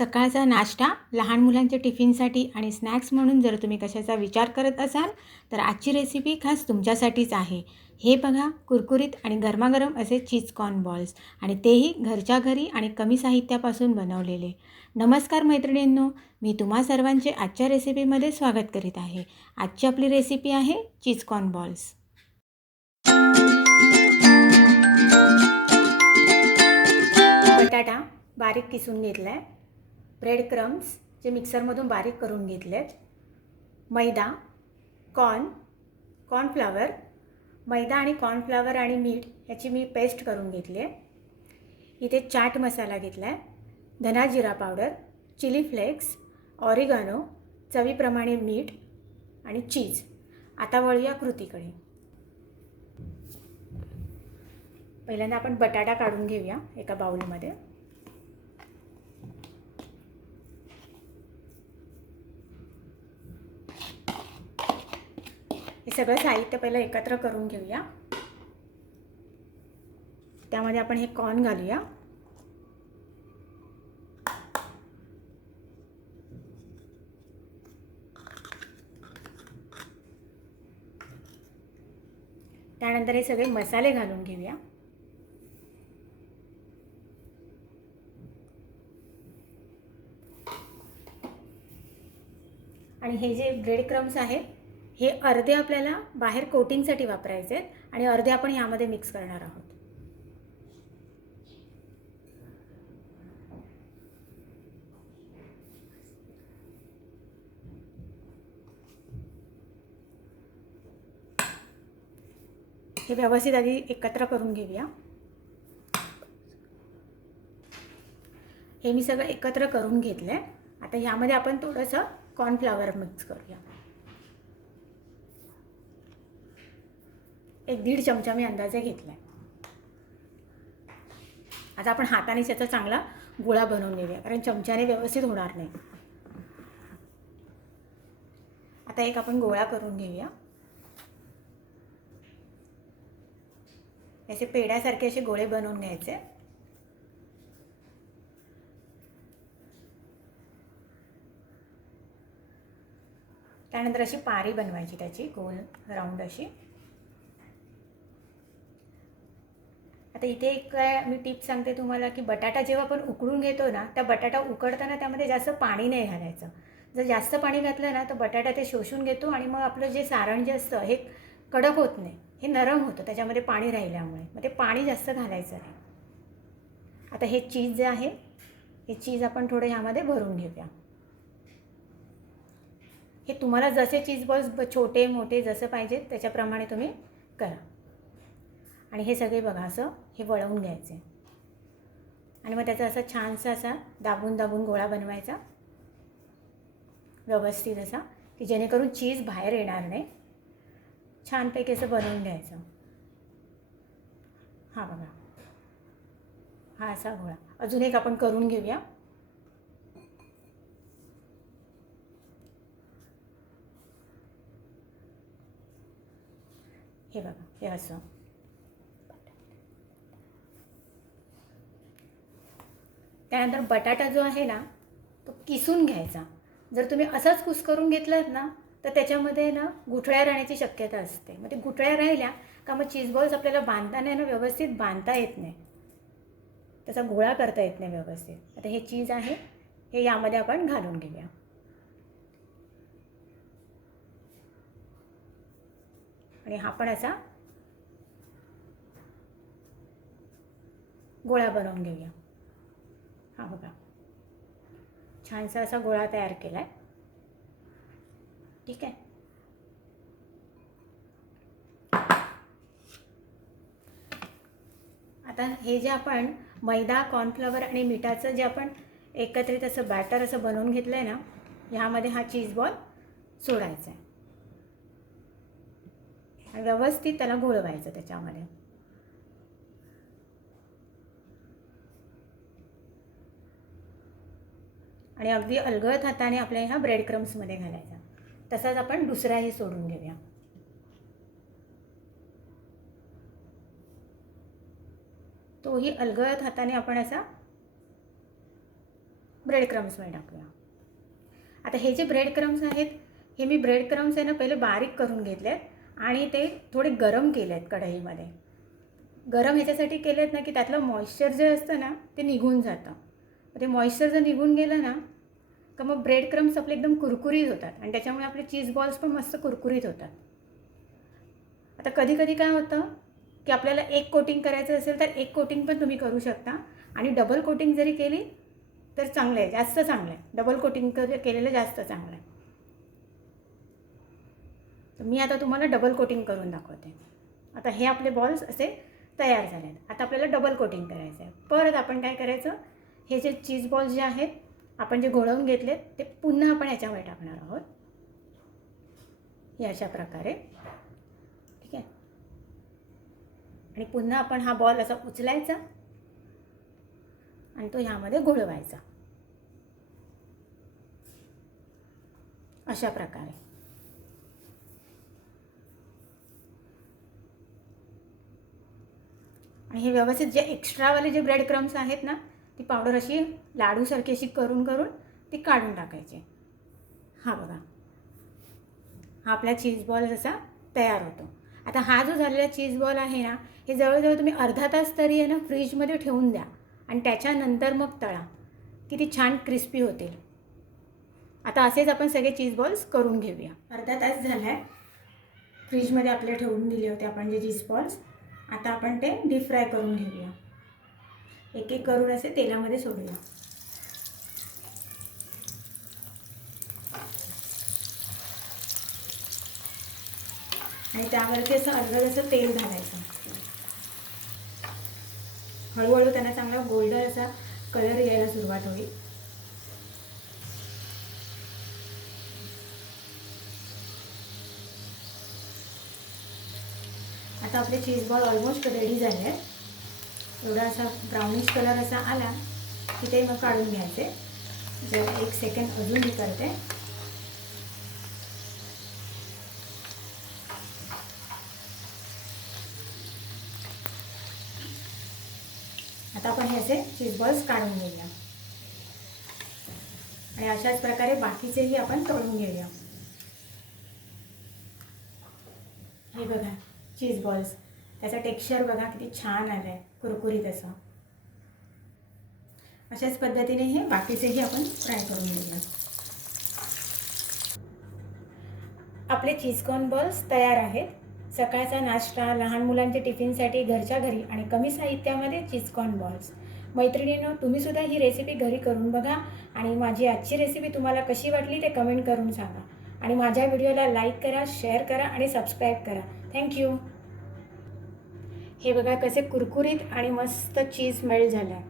सकाळचा नाश्ता, लहान मुलांच्या टिफिनसाठी आणि स्नॅक्स म्हणून जर तुम्ही कशाचा विचार करत असाल तर आजची रेसिपी खास तुमच्यासाठीच आहे. हे बघा, कुरकुरीत आणि गरमागरम असे चीज कॉर्न बॉल्स आणि तेही घरच्या घरी आणि कमी साहित्यापासून बनवलेले. नमस्कार मैत्रिणींनो, मी तुम्हा सर्वांचे आजच्या रेसिपीमध्ये स्वागत करीत आहे. आजची आपली रेसिपी आहे चीज कॉर्न बॉल्स. बटाटा बारीक किसून घेतला आहे. ब्रेड क्रम्स जे मिक्सरमधून बारीक करून घेतलेत. मैदा, कॉर्नफ्लावर, मैदा आणि कॉर्नफ्लावर आणि मीठ याची मी पेस्ट करून घेतली आहे. इथे चाट मसाला घेतला आहे, धना जिरा पावडर, चिली फ्लेक्स, ऑरिगानो, चवीप्रमाणे मीठ आणि चीज. आता वळूया कृतीकडे. पहिल्यांदा आपण बटाटा काढून घेऊया एका बाउलमध्ये. हे सगळं साहित्य पहिलं एकत्र करून घेऊया. त्यामध्ये आपण हे कॉर्न घालूया. त्यानंतर हे सगळे मसाले घालून घेऊया. आणि हे जे ब्रेड क्रम्स आहेत हे अर्धे आपल्याला बाहेर कोटिंगसाठी वापरायचे आहेत आणि अर्धे आपण यामध्ये मिक्स करणार आहोत. हे व्यवस्थित आधी एकत्र करून घेऊया. हे मी सगळं एकत्र करून घेतलं आहे. आता ह्यामध्ये आपण थोडंसं कॉर्नफ्लावर मिक्स करूया. 1-1.5 चमचा मी अंदाजे घेतला आहे. आता आपण हाताने त्याचा चांगला गोळा बनवून घेऊया, कारण चमच्याने व्यवस्थित होणार नाही. आता एक आपण गोळा करून घेऊया. असे पेड्यासारखे असे गोळे बनवून घ्यायचे. त्यानंतर अशी पारी बनवायची त्याची गोल राऊंड अशी. आता इथे एक काय मी टिप सांगते तुम्हाला, की बटाटा जेव्हा आपण उकडून घेतो ना, त्या बटाटा उकडताना त्यामध्ये जास्त पाणी नाही घालायचं. जर जास्त पाणी घातलं ना तर बटाटा ते शोषून घेतो आणि मग आपलं जे सारण जे असतं हे कडक होत नाही, हे नरम होतं त्याच्यामध्ये पाणी राहिल्यामुळे. मग ते पाणी जास्त घालायचं नाही. आता हे चीज जे आहे हे चीज आपण थोडं ह्यामध्ये भरून घेऊया. हे तुम्हाला जसे चीज बॉल्स छोटे मोठे जसं पाहिजे त्याच्याप्रमाणे तुम्ही करा. आणि हे सगळे बघा असं हे वळवून घ्यायचे आणि मग त्याचा असा छानसा असा दाबून दाबून गोळा बनवायचा व्यवस्थित असा, की जेणेकरून चीज बाहेर येणार नाही. छानपैकी असं बनवून घ्यायचं. हा बघा, हा असा गोळा. अजून एक आपण करून घेऊया. हे बघा, हे असं. त्यानंतर बटाटा जो आहे ना तो किसून घ्यायचा. जर तुम्ही असंच कुस्करून घेतलात ना तर त्याच्यामध्ये ना गुठळ्या राहण्याची शक्यता असते. मग ते गुठळ्या राहिल्या का मग चीज बॉल्स आपल्याला बांधताना ना व्यवस्थित बांधता येत नाही, त्याचा गोळा करता येत नाही व्यवस्थित. आता हे चीज आहे हे यामध्ये आपण घालून घेऊया. आणि हा पण असा गोळा बनवून घेऊया. हा बघा, छानसा असा गोळा तयार केला आहे. ठीक आहे. आता हे जे आपण मैदा, कॉर्नफ्लॉवर आणि मिठाचं जे आपण एकत्रित असं बॅटर असं बनवून घेतलं आहे ना, ह्यामध्ये हा चीज बॉल सोडायचा आहे आणि व्यवस्थित त्याला घोळवायचं त्याच्यामध्ये. आणि अगदी अलगद हाताने आपल्या ह्या ब्रेड क्रम्समध्ये घालायचा. तसाच आपण दुसराही सोडून घेऊया. तोही अलगद हाताने आपण असा ब्रेड क्रम्समध्ये टाकूया. आता हे जे ब्रेड क्रम्स आहेत, हे मी ब्रेड क्रम्स आहे ना पहिले बारीक करून घेतले आहेत आणि ते थोडे गरम केले आहेत कढईमध्ये. गरम ह्याच्यासाठी केले आहेत ना की त्यातलं मॉइश्चर जे असतं ना ते निघून जातं. ते मॉइश्चर जर निघून गेलं ना तर मग ब्रेड क्रम्स आपले एकदम कुरकुरीत होतात आणि त्याच्यामुळे आपले चीज बॉल्स पण मस्त कुरकुरीत होतात. आता कधी कधी काय होतं की आपल्याला एक कोटिंग करायचं असेल तर एक कोटिंग पण तुम्ही करू शकता आणि डबल कोटिंग जरी केली तर चांगलं आहे, जास्त चांगलं आहे. डबल कोटिंग केलेलं जास्त चांगलं आहे. तर मी आता तुम्हाला डबल कोटिंग करून दाखवते. आता हे आपले बॉल्स असे तयार झाले आहेत. आता आपल्याला डबल कोटिंग करायचं आहे. परत आपण काय करायचं, हे जे चीज बॉल्स जे आहेत आपण जे घोळवून घेतलेत ते पुन्हा आपण याच्यावर टाकणार आहोत. हे अशा प्रकारे, ठीक आहे. आणि पुन्हा आपण हा बॉल असा उचलायचा आणि तो ह्यामध्ये घोळवायचा अशा प्रकारे. आणि हे व्यवस्थित जे एक्स्ट्रावाले जे ब्रेड क्रम्स आहेत ना ती पावडर अशी लाडूसारखी अशी करून करून ती काढून टाकायची. हा बघा, हा आपला चीज बॉल असा तयार होतो. आता हा जो झालेला चीज बॉल आहे ना हे जवळजवळ तुम्ही अर्धा तास तरी आहे ना फ्रीजमध्ये ठेवून द्या आणि त्याच्यानंतर मग तळा. किती छान क्रिस्पी होतील. आता असेच आपण सगळे चीज बॉल्स करून घेऊया. अर्धा तास झाला आहे फ्रीजमध्ये आपले ठेवून दिले होते आपण जे चीज बॉल्स. आता आपण ते डीप फ्राय करून घेऊया. एक एक करून असे तेलामध्ये सोडूया. आणि त्यावरती असं अर्धं असं तेल घालायचं. हळूहळू त्यांना चांगला गोल्डन असा कलर यायला सुरुवात होईल. आता आपले चीज बॉल ऑलमोस्ट रेडी झाले आहेत. एवढा असा ब्राउनिश कलर असा आला की ते मग काढून घ्यायचे. जरा एक सेकंड अजून मी करते. आता आपण हे असे चीज बॉल्स काढून घेऊया आणि अशाच प्रकारे बाकीचेही आपण तळून घेऊया. हे बघा चीज बॉल्स, त्याचा टेक्स्चर बघा किती छान आला आहे, कुरकुरीत असं. अशाच पद्धतीने हे बाकीचेही आपण फ्राय करून घेऊया. आपले चीजकॉर्न बॉल्स तयार आहेत. सकाळचा नाश्ता, लहान मुलांच्या टिफिनसाठी घरच्या घरी आणि कमी साहित्यामध्ये चीजकॉर्न बॉल्स. मैत्रिणींनो, तुम्हीसुद्धा ही रेसिपी घरी करून बघा आणि माझी आजची रेसिपी तुम्हाला कशी वाटली ते कमेंट करून सांगा. आणि माझ्या व्हिडिओला लाईक करा, शेअर करा आणि सबस्क्राईब करा. थँक्यू. हे बघा कसे कुरकुरीत आणि मस्त चीज मेल्ट झालं आहे.